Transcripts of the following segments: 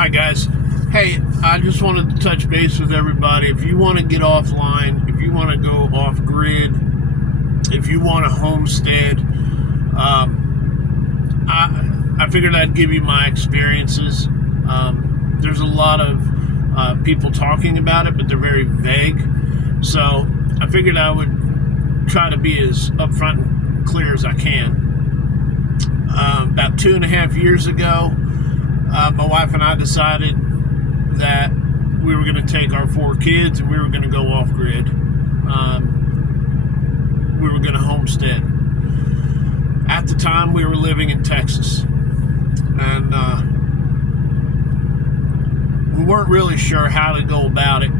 Hi guys. Hey, I just wanted to touch base with everybody. If you want to get offline, if you want to go off grid, if you want a homestead, I figured I'd give you my experiences. There's a lot of people talking about it, but they're very vague. So I figured I would try to be as upfront and clear as I can. About 2.5 years ago, my wife and I decided that we were going to take our 4 kids and we were going to go off grid. We were going to homestead. At the time, we were living in Texas, and we weren't really sure how to go about it.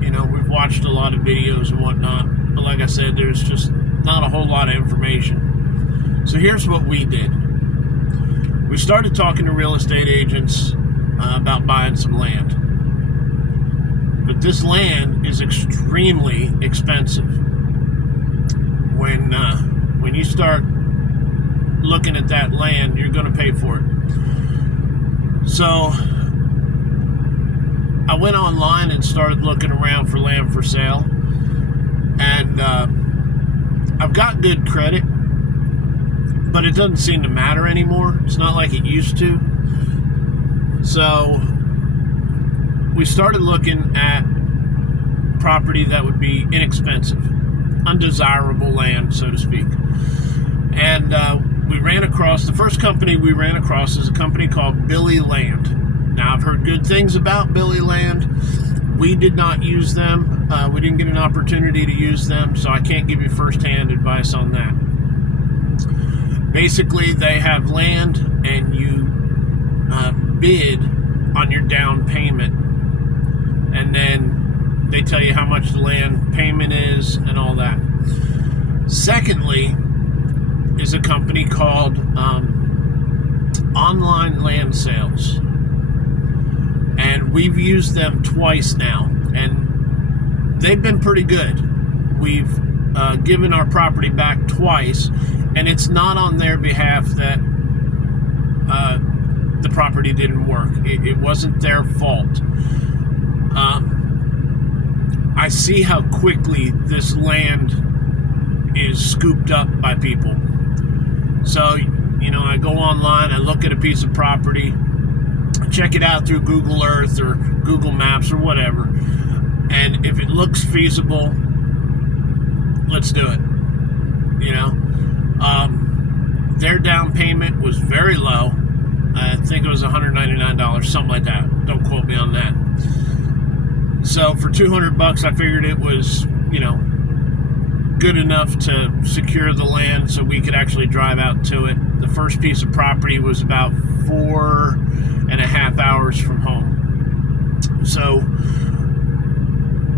You know, we've watched a lot of videos and whatnot, but like I said, there's just not a whole lot of information. So here's what we did. We started talking to real estate agents about buying some land. But this land is extremely expensive. When you start looking at that land, you're going to pay for it. So I went online and started looking around for land for sale. And I've got good credit, but it doesn't seem to matter anymore. It's not like it used to. So we started looking at property that would be inexpensive, undesirable land, so to speak. And we ran across, the first company we ran across is a company called Billy Land. Now, I've heard good things about Billy Land. We did not use them. We didn't get an opportunity to use them, so I can't give you firsthand advice on that. Basically, they have land, and you bid on your down payment, and then they tell you how much the land payment is and all that. Secondly is a company called Online Land Sales, and we've used them twice now, and they've been pretty good. We've given our property back twice, and it's not on their behalf that the property didn't work. It wasn't their fault. I see how quickly this land is scooped up by people. So, you know, I go online, I look at a piece of property, check it out through Google Earth or Google Maps or whatever, and if it looks feasible, let's do it. You know, their down payment was very low. I think it was $199, something like that. Don't quote me on that. So for $200, I figured it was, you know, good enough to secure the land so we could actually drive out to it. The first piece of property was about 4.5 hours from home. So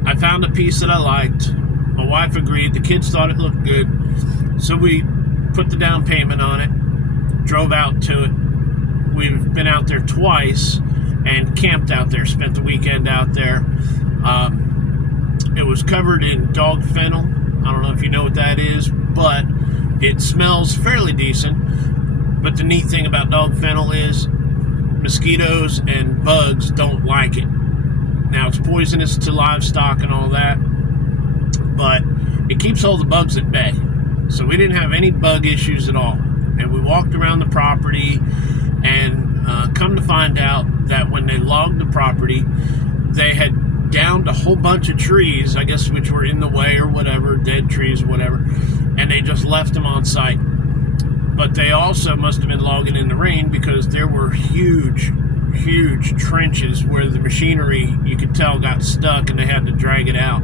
I found a piece that I liked. My wife agreed. The kids thought it looked good. So we put the down payment on it, drove out to it. We've been out there twice and camped out there, spent the weekend out there. It was covered in dog fennel. I don't know if you know what that is, but it smells fairly decent. But the neat thing about dog fennel is mosquitoes and bugs don't like it. Now, it's poisonous to livestock and all that, but it keeps all the bugs at bay. So we didn't have any bug issues at all. And we walked around the property, and come to find out that when they logged the property, they had downed a whole bunch of trees, I guess, which were in the way or whatever, dead trees or whatever, and they just left them on site. But they also must have been logging in the rain, because there were huge trenches where the machinery, you could tell, got stuck and they had to drag it out.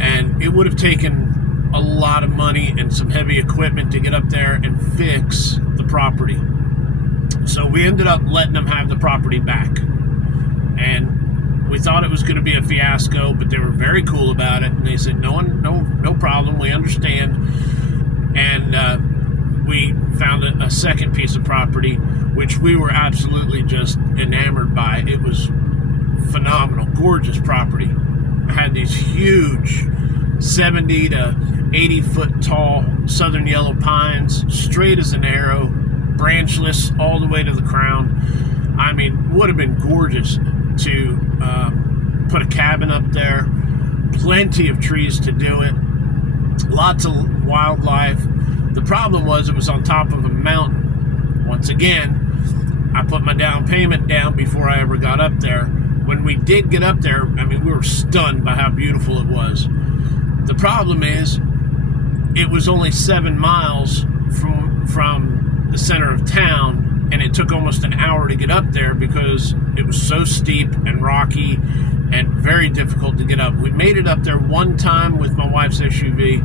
And it would have taken a lot of money and some heavy equipment to get up there and fix the property. So we ended up letting them have the property back. And we thought it was going to be a fiasco, but they were very cool about it. And they said, no problem, we understand. And we found a second piece of property, which we were absolutely just enamored by. It was phenomenal, gorgeous property. It had these huge 70 to 80 foot tall southern yellow pines, straight as an arrow, branchless all the way to the crown. I mean, would have been gorgeous to put a cabin up there. Plenty of trees to do it. Lots of wildlife. The problem was it was on top of a mountain. Once again, I put my down payment down before I ever got up there. When we did get up there, I mean, we were stunned by how beautiful it was. The problem is, it was only 7 miles from the center of town, and it took almost an hour to get up there because it was so steep and rocky and very difficult to get up. We made it up there one time with my wife's SUV,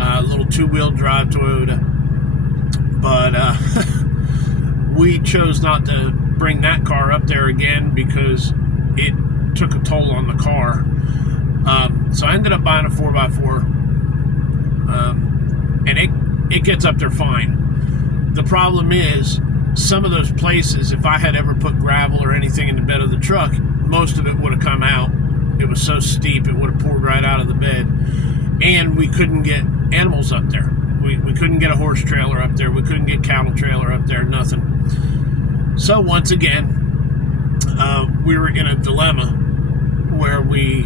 a little 2-wheel drive Toyota, but we chose not to bring that car up there again because it took a toll on the car. So I ended up buying a 4x4, and it gets up there fine. The problem is, some of those places, if I had ever put gravel or anything in the bed of the truck, most of it would have come out. It was so steep, it would have poured right out of the bed. And we couldn't get animals up there. We couldn't get a horse trailer up there. We couldn't get cattle trailer up there, nothing. So once again, we were in a dilemma where we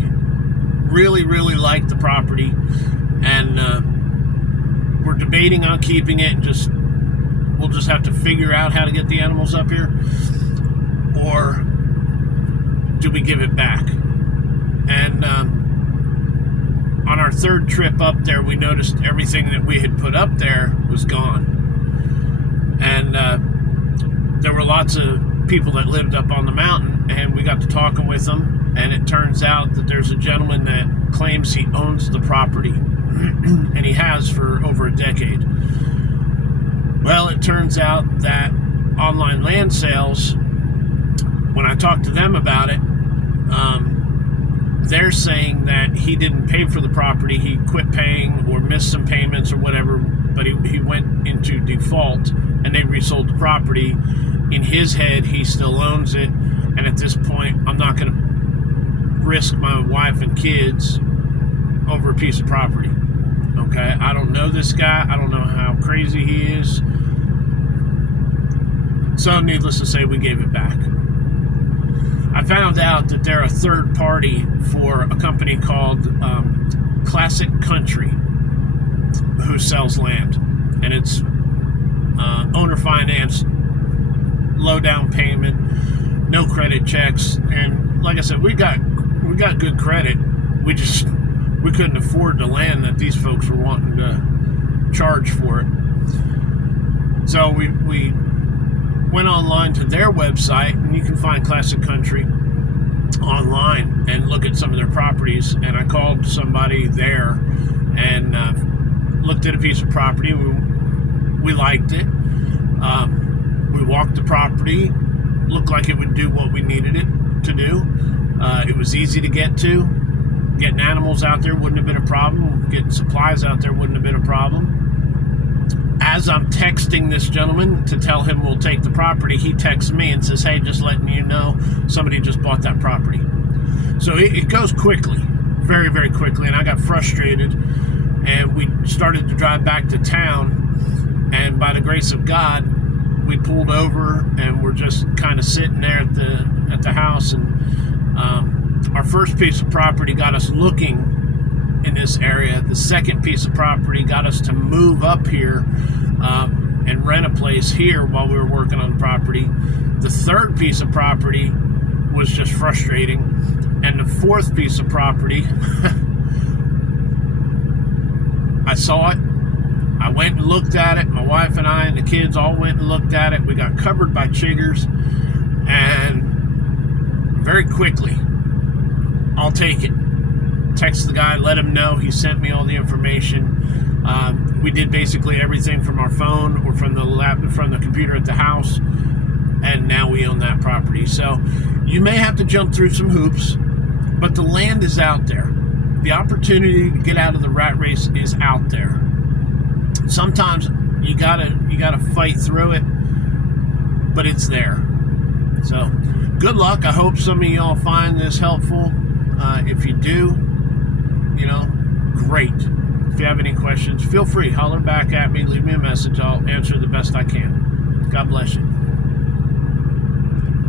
really, really liked the property, and we're debating on keeping it and we'll just have to figure out how to get the animals up here, or do we give it back? And on our third trip up there, we noticed everything that we had put up there was gone. And there were lots of people that lived up on the mountain, and we got to talking with them, and it turns out that there's a gentleman that claims he owns the property, and he has for over a decade. Well, it turns out that online land sales, when I talked to them about it, they're saying that he didn't pay for the property. He quit paying or missed some payments or whatever, but he went into default, and they resold the property. In his head, he still owns it, and at this point, I'm not going to risk my wife and kids over a piece of property. Okay, I don't know this guy. I don't know how crazy he is. So, needless to say, we gave it back. I found out that they're a third party for a company called Classic Country, who sells land, and it's owner financed, low down payment, no credit checks, and like I said, we got good credit. We couldn't afford the land that these folks were wanting to charge for it. So we went online to their website, and you can find Classic Country online and look at some of their properties. And I called somebody there and looked at a piece of property. We liked it. We walked the property. Looked like it would do what we needed it to do. It was easy to get to. Getting animals out there wouldn't have been a problem. Getting supplies out there wouldn't have been a problem. As I'm texting this gentleman to tell him we'll take the property, he texts me and says, hey, just letting you know, somebody just bought that property. So it goes quickly, very, very quickly, and I got frustrated, and we started to drive back to town, and by the grace of God, we pulled over, and we're just kind of sitting there at the house, and our first piece of property got us looking in this area. The second piece of property got us to move up here and rent a place here while we were working on the property. The third piece of property was just frustrating. And the fourth piece of property, I saw it. I went and looked at it. My wife and I and the kids all went and looked at it. We got covered by chiggers. And very quickly, I'll take it. Text the guy, let him know. He sent me all the information. We did basically everything from our phone or from the computer at the house, and now we own that property. So you may have to jump through some hoops, but the land is out there. The opportunity to get out of the rat race is out there. Sometimes you gotta fight through it, but it's there. So good luck. I hope some of y'all find this helpful. If you do, great. If you have any questions, feel free, holler back at me, leave me a message. I'll answer the best I can. God bless you.